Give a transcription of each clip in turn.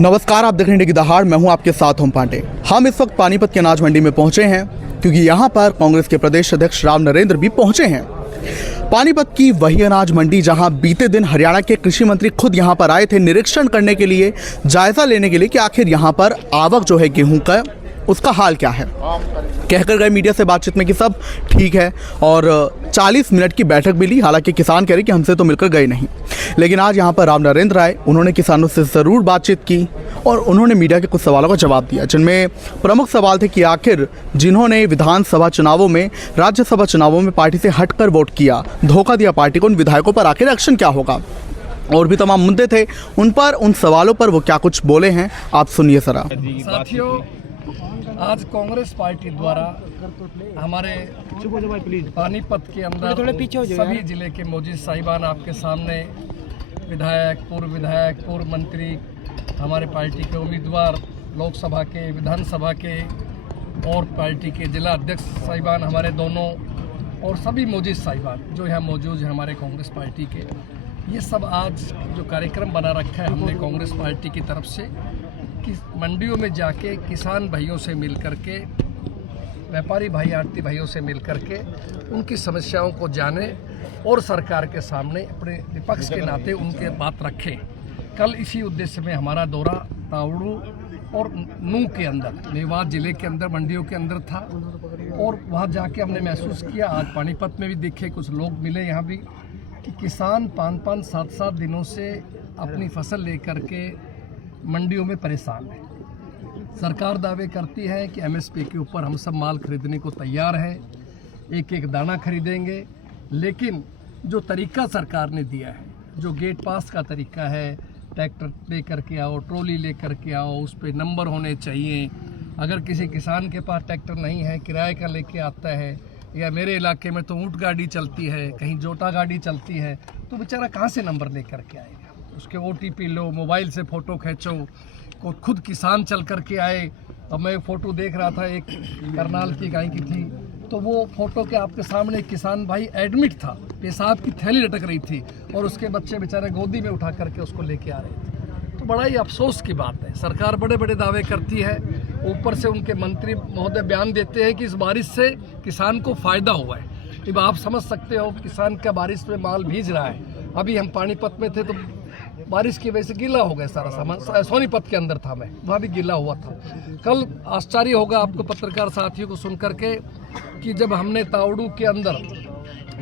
नमस्कार, आप देख रहे हैं की दहाड़। मैं हूं आपके साथ ओम पांडे। हम इस वक्त पानीपत के अनाज मंडी में पहुंचे हैं क्योंकि यहां पर कांग्रेस के प्रदेश अध्यक्ष राव नरेंद्र भी पहुंचे हैं। पानीपत की वही अनाज मंडी जहां बीते दिन हरियाणा के कृषि मंत्री खुद यहां पर आए थे निरीक्षण करने के लिए, जायजा लेने के लिए कि आखिर यहां पर आवक जो है गेहूं का, उसका हाल क्या है। कहकर गए मीडिया से बातचीत में कि सब ठीक है और 40 मिनट की बैठक भी ली। हालांकि किसान कह रहे कि हमसे तो मिलकर गए नहीं, लेकिन आज यहां पर राव नरेंद्र आए, उन्होंने किसानों से ज़रूर बातचीत की और उन्होंने मीडिया के कुछ सवालों का जवाब दिया, जिनमें प्रमुख सवाल थे कि आखिर जिन्होंने विधानसभा चुनावों में, राज्यसभा चुनावों में पार्टी से हटकर वोट किया, धोखा दिया पार्टी को, उन विधायकों पर आखिर एक्शन क्या होगा। और भी तमाम मुद्दे थे उन पर, उन सवालों पर वो क्या कुछ बोले हैं, आप सुनिए जरा। साथियों, आज कांग्रेस पार्टी द्वारा हमारे पानीपत के अंदर सभी जिले के मौजूद साहिबान आपके सामने, विधायक, पूर्व मंत्री, हमारे पार्टी के उम्मीदवार लोकसभा के, विधानसभा के और पार्टी के जिला अध्यक्ष साहिबान हमारे दोनों, और सभी मौजूद साहिबान जो यहाँ मौजूद हैं हमारे कांग्रेस पार्टी के, ये सब आज जो कार्यक्रम बना रखा है हमने कांग्रेस पार्टी की तरफ से कि मंडियों में जाके किसान भाइयों से मिल करके, व्यापारी भाई, आड़ती भाइयों से मिल करके उनकी समस्याओं को जाने और सरकार के सामने अपने विपक्ष के नाते उनके बात रखें। कल इसी उद्देश्य में हमारा दौरा तावड़ू और नूह के अंदर, मेवात जिले के अंदर मंडियों के अंदर था और वहाँ जाके हमने महसूस किया। आज पानीपत में भी देखे, कुछ लोग मिले यहाँ भी, कि किसान 5-5, 7-7 दिनों से अपनी फसल लेकर के मंडियों में परेशान है। सरकार दावे करती है कि एमएसपी के ऊपर हम सब माल खरीदने को तैयार हैं, एक एक दाना खरीदेंगे, लेकिन जो तरीका सरकार ने दिया है, जो गेट पास का तरीका है, ट्रैक्टर लेकर के आओ, ट्रॉली लेकर के आओ, उस पर नंबर होने चाहिए। अगर किसी किसान के पास ट्रैक्टर नहीं है, किराए का लेके आता है, या मेरे इलाके में तो ऊँट गाड़ी चलती है, कहीं जोटा गाड़ी चलती है, तो बेचारा कहाँ से नंबर लेकर के आएगा। उसके OTP लो, मोबाइल से फ़ोटो खींचो, को खुद किसान चल कर के आए। अब मैं फ़ोटो देख रहा था, एक करनाल की गाय की थी, तो वो फ़ोटो के आपके सामने एक किसान भाई एडमिट था, पेशाब की थैली लटक रही थी और उसके बच्चे बेचारे गोदी में उठा करके उसको लेके आ रहे थे। तो बड़ा ही अफसोस की बात है। सरकार बड़े बड़े दावे करती है, ऊपर से उनके मंत्री महोदय बयान देते हैं कि इस बारिश से किसान को फ़ायदा हुआ है। अब आप समझ सकते हो किसान का बारिश में माल भीज रहा है। अभी हम पानीपत में थे तो बारिश की वजह से गीला हो गया सारा सामान। सोनीपत के अंदर था मैं, वहाँ भी गीला हुआ था। कल आश्चर्य होगा आपको पत्रकार साथियों को सुन करके कि जब हमने तावड़ू के अंदर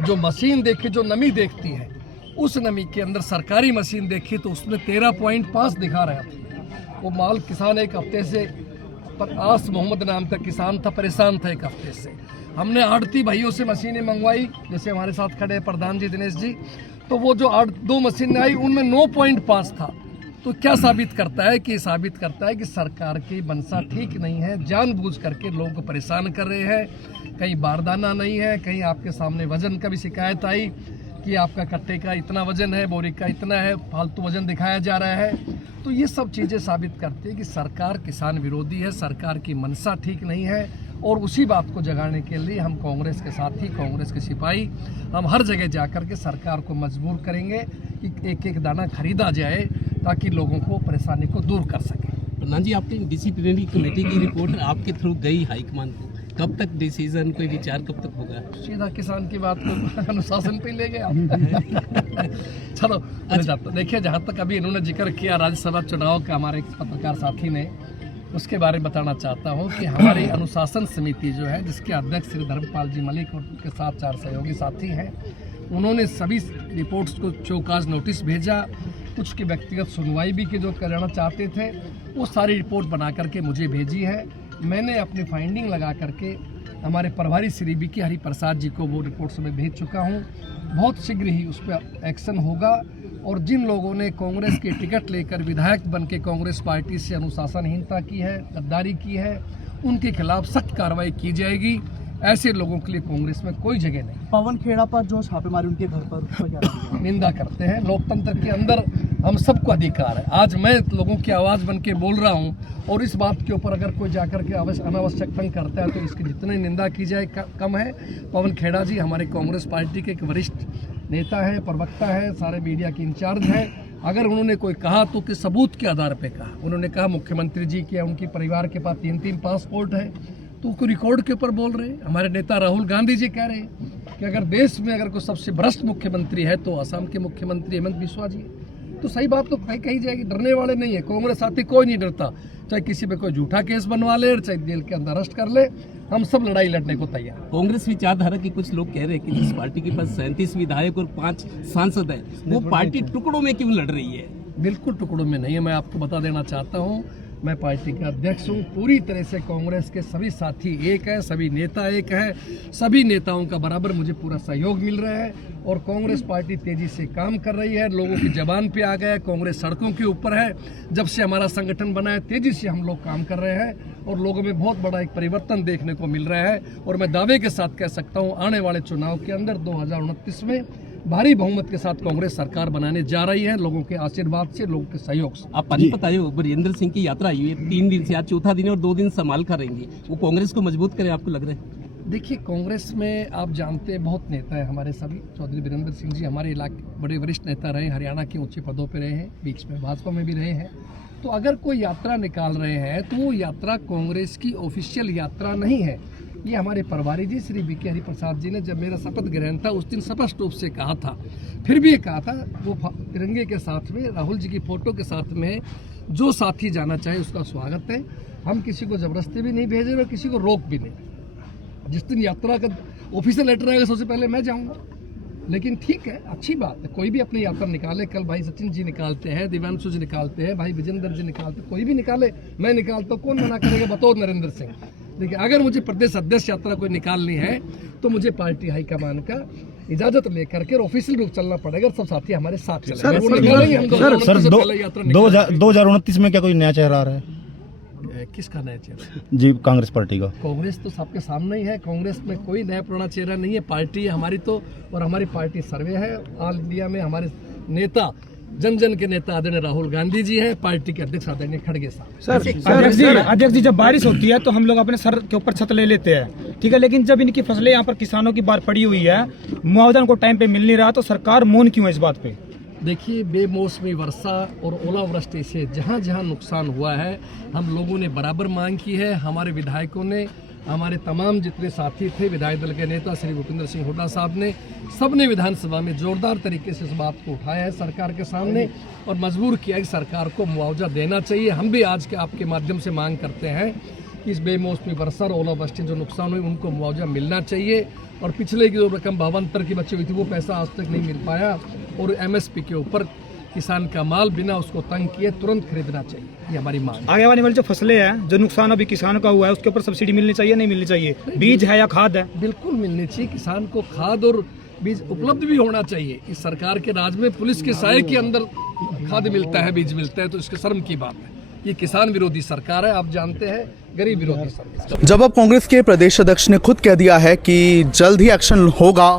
जो मशीन देखी, जो नमी देखती है, उस नमी के अंदर सरकारी मशीन देखी तो उसमें 13.5 दिखा रहा था। वो माल किसान एक हफ्ते से, आस मोहम्मद नाम का किसान था, परेशान था एक हफ्ते से। हमने आड़ती भाइयों से मशीनें मंगवाई, जैसे हमारे साथ खड़े प्रधान जी, दिनेश जी, तो वो जो 2 मशीनें आई उनमें 9.5 था। तो क्या साबित करता है कि साबित करता है कि सरकार की मंशा ठीक नहीं है, जानबूझ करके लोगों को परेशान कर रहे हैं। कहीं बारदाना नहीं है, कहीं आपके सामने वजन का भी शिकायत आई कि आपका कट्टे का इतना वजन है, बोरी का इतना है, फालतू वजन दिखाया जा रहा है। तो ये सब चीज़ें साबित करती है कि सरकार किसान विरोधी है, सरकार की मंशा ठीक नहीं है। और उसी बात को जगाने के लिए हम कांग्रेस के साथी, कांग्रेस के सिपाही, हम हर जगह जाकर के सरकार को मजबूर करेंगे कि एक एक दाना खरीदा जाए ताकि लोगों को परेशानी को दूर कर सकें। प्रधान जी, आपकी डिसिप्लिनरी कमेटी की रिपोर्ट आपके थ्रू गई हाईकमान को, कब तक डिसीजन, कोई विचार कब तक होगा? सीधा किसान की बात को अनुशासन पे ले गए। चलो अच्छा, देखिए, जहाँ तक अभी इन्होंने जिक्र किया राज्यसभा चुनाव का, हमारे एक पत्रकार साथी ने, उसके बारे में बताना चाहता हूँ कि हमारी अनुशासन समिति जो है, जिसके अध्यक्ष श्री धर्मपाल जी मलिक और उनके साथ 4 सहयोगी साथी हैं, उन्होंने सभी रिपोर्ट्स को चौकाज नोटिस भेजा। कुछ की व्यक्तिगत सुनवाई भी की जो कराना चाहते थे, वो सारी रिपोर्ट बना करके मुझे भेजी है। मैंने अपनी फाइंडिंग लगा करके हमारे प्रभारी श्री BK हरिप्रसाद जी को वो रिपोर्ट्स में भेज चुका हूँ। बहुत शीघ्र ही उस पर एक्शन होगा और जिन लोगों ने कांग्रेस की टिकट लेकर विधायक बन के कांग्रेस पार्टी से अनुशासनहीनता की है, गद्दारी की है, उनके खिलाफ सख्त कार्रवाई की जाएगी। ऐसे लोगों के लिए कांग्रेस में कोई जगह नहीं। पवन खेड़ा पर जो छापेमारी उनके घर पर निंदा करते हैं। लोकतंत्र के अंदर हम सबको अधिकार है। आज मैं लोगों की आवाज़ बन के बोल रहा हूं और इस बात के ऊपर अगर कोई जाकर के अनावश्यक तंग करता है तो इसकी जितनी निंदा की जाए कम है। पवन खेड़ा जी हमारे कांग्रेस पार्टी के एक वरिष्ठ नेता है, प्रवक्ता है, सारे मीडिया के इंचार्ज हैं अगर उन्होंने कोई कहा तो किस सबूत के आधार पे कहा? उन्होंने कहा मुख्यमंत्री जी के उनके परिवार के पास 3-3 पासपोर्ट है, तो उसको रिकॉर्ड के ऊपर बोल रहे हैं। हमारे नेता राहुल गांधी जी कह रहे हैं कि अगर देश में अगर कोई सबसे भ्रष्ट मुख्यमंत्री है तो असम के मुख्यमंत्री हेमंत बिस्वा जी है। तो सही बात तो कही जाएगी, डरने वाले नहीं है। कांग्रेस साथी कोई नहीं डरता, चाहे किसी पे कोई झूठा केस बनवा ले, चाहे जेल के अंदर अरेस्ट कर ले, हम सब लड़ाई लड़ने को तैयार। कांग्रेस विचारधारा की कुछ लोग कह रहे हैं कि जिस पार्टी के पास 37 विधायक और 5 सांसद है, वो पार्टी टुकड़ों में क्यों लड़ रही है? बिल्कुल टुकड़ों में नहीं है। मैं आपको बता देना चाहता हूँ, मैं पार्टी का अध्यक्ष हूँ। पूरी तरह से कांग्रेस के सभी साथी एक है, सभी नेता एक है, सभी नेताओं का बराबर मुझे पूरा सहयोग मिल रहा है और कांग्रेस पार्टी तेजी से काम कर रही है। लोगों की जबान पे आ गया है, कांग्रेस सड़कों के ऊपर है। जब से हमारा संगठन बना है तेजी से हम लोग काम कर रहे हैं और लोगों में बहुत बड़ा एक परिवर्तन देखने को मिल रहा है। और मैं दावे के साथ कह सकता हूँ, आने वाले चुनाव के अंदर 2029 में भारी बहुमत के साथ कांग्रेस सरकार बनाने जा रही है, लोगों के आशीर्वाद से, लोगों के सहयोग से। आप पानीपत आए हो, वीरेंद्र सिंह की यात्रा आई है 3 दिन से, आज चौथा दिन है और 2 दिन संभाल कर रहेंगे, वो कांग्रेस को मजबूत करे आपको लग रहा है? देखिए, कांग्रेस में आप जानते हैं बहुत नेता है हमारे सभी। चौधरी वीरेंद्र सिंह जी हमारे इलाके बड़े वरिष्ठ नेता रहे, हरियाणा के ऊंचे पदों पर रहे हैं, बीच में भाजपा में भी रहे हैं। तो अगर कोई यात्रा निकाल रहे हैं तो वो यात्रा कांग्रेस की ऑफिशियल यात्रा नहीं है। ये हमारे प्रभारी जी श्री बीके हरिप्रसाद जी ने जब मेरा शपथ ग्रहण था उस दिन स्पष्ट रूप से कहा था, फिर भी ये कहा था वो तिरंगे के साथ में, राहुल जी की फोटो के साथ में जो साथी जाना चाहे उसका स्वागत है। हम किसी को जबरदस्ती भी नहीं भेजे और किसी को रोक भी नहीं। जिस दिन यात्रा का ऑफिशियल लेटर आएगा सबसे पहले मैं जाऊँगा। लेकिन ठीक है, अच्छी बात है, कोई भी अपनी यात्रा निकाले। कल भाई सचिन जी निकालते हैं, दिव्यांशु जी निकालते हैं, भाई विजेंद्र जी निकालते हैं, कोई भी निकाले, मैं निकालता हूँ, कौन मना करेगा बतौर नरेंद्र सिंह। देखिए, अगर मुझे प्रदेश अध्यक्ष यात्रा कोई निकालनी है तो मुझे पार्टी हाईकमान का इजाजत लेकर के ऑफिशियल रूप चलना पड़ेगा। सब साथी हमारे साथ चलेंगे। सर 2029 में क्या कोई नया चेहरा आ रहा है? किसका नया चेहरा? जी, कांग्रेस पार्टी का। कांग्रेस तो सबके सामने ही है, कांग्रेस में कोई नया पुराना चेहरा नहीं है। पार्टी है हमारी तो, और हमारी पार्टी सर्वे है। ऑल इंडिया में हमारे नेता, जन जन के नेता आदरणीय राहुल गांधी जी हैं, पार्टी के अध्यक्ष आदरणीय खड़गे साहब। अध्यक्ष जी, जब बारिश होती है तो हम लोग अपने सर के ऊपर छत ले लेते हैं, ठीक है, लेकिन जब इनकी फसलें यहाँ पर किसानों की बार पड़ी हुई है, मुआवजा को टाइम पे मिल नहीं रहा, तो सरकार मौन क्यों है इस बात पे? देखिए, बेमौसमी वर्षा और ओलावृष्टि से जहाँ जहाँ नुकसान हुआ है हम लोगों ने बराबर मांग की है। हमारे विधायकों ने, हमारे तमाम जितने साथी थे, विधायक दल के नेता श्री भूपेंद्र सिंह हुड्डा साहब ने, सबने विधानसभा में जोरदार तरीके से इस बात को उठाया है सरकार के सामने और मजबूर किया कि सरकार को मुआवजा देना चाहिए। हम भी आज के आपके माध्यम से मांग करते हैं कि इस बेमौसमी वर्षा और ओलावृष्टि जो नुकसान हुई उनको मुआवजा मिलना चाहिए। और पिछले की जो रकम 52 की बची हुई थी वो पैसा आज तक नहीं मिल पाया और MSP के ऊपर किसान का माल बिना उसको तंग किए तुरंत खरीदना चाहिए, ये हमारी मांग। आगे आने वाली जो फसलें हैं, जो नुकसान अभी किसानों का हुआ है, उसके ऊपर सब्सिडी मिलनी चाहिए, नहीं मिलनी चाहिए? बीज है या खाद है? बिल्कुल मिलनी चाहिए। किसान को खाद और बीज उपलब्ध भी होना चाहिए। इस सरकार के राज में पुलिस के साये के अंदर खाद मिलता है, बीज मिलता है, तो इसके शर्म की बात है। ये किसान विरोधी सरकार है, आप जानते हैं, गरीब विरोधी सरकार। जब अब कांग्रेस के प्रदेश अध्यक्ष ने खुद कह दिया है कि जल्द ही एक्शन होगा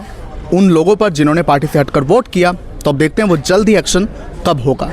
उन लोगों पर जिन्होंने पार्टी से हटकर वोट किया, तो अब देखते हैं वो जल्द ही एक्शन कब होगा।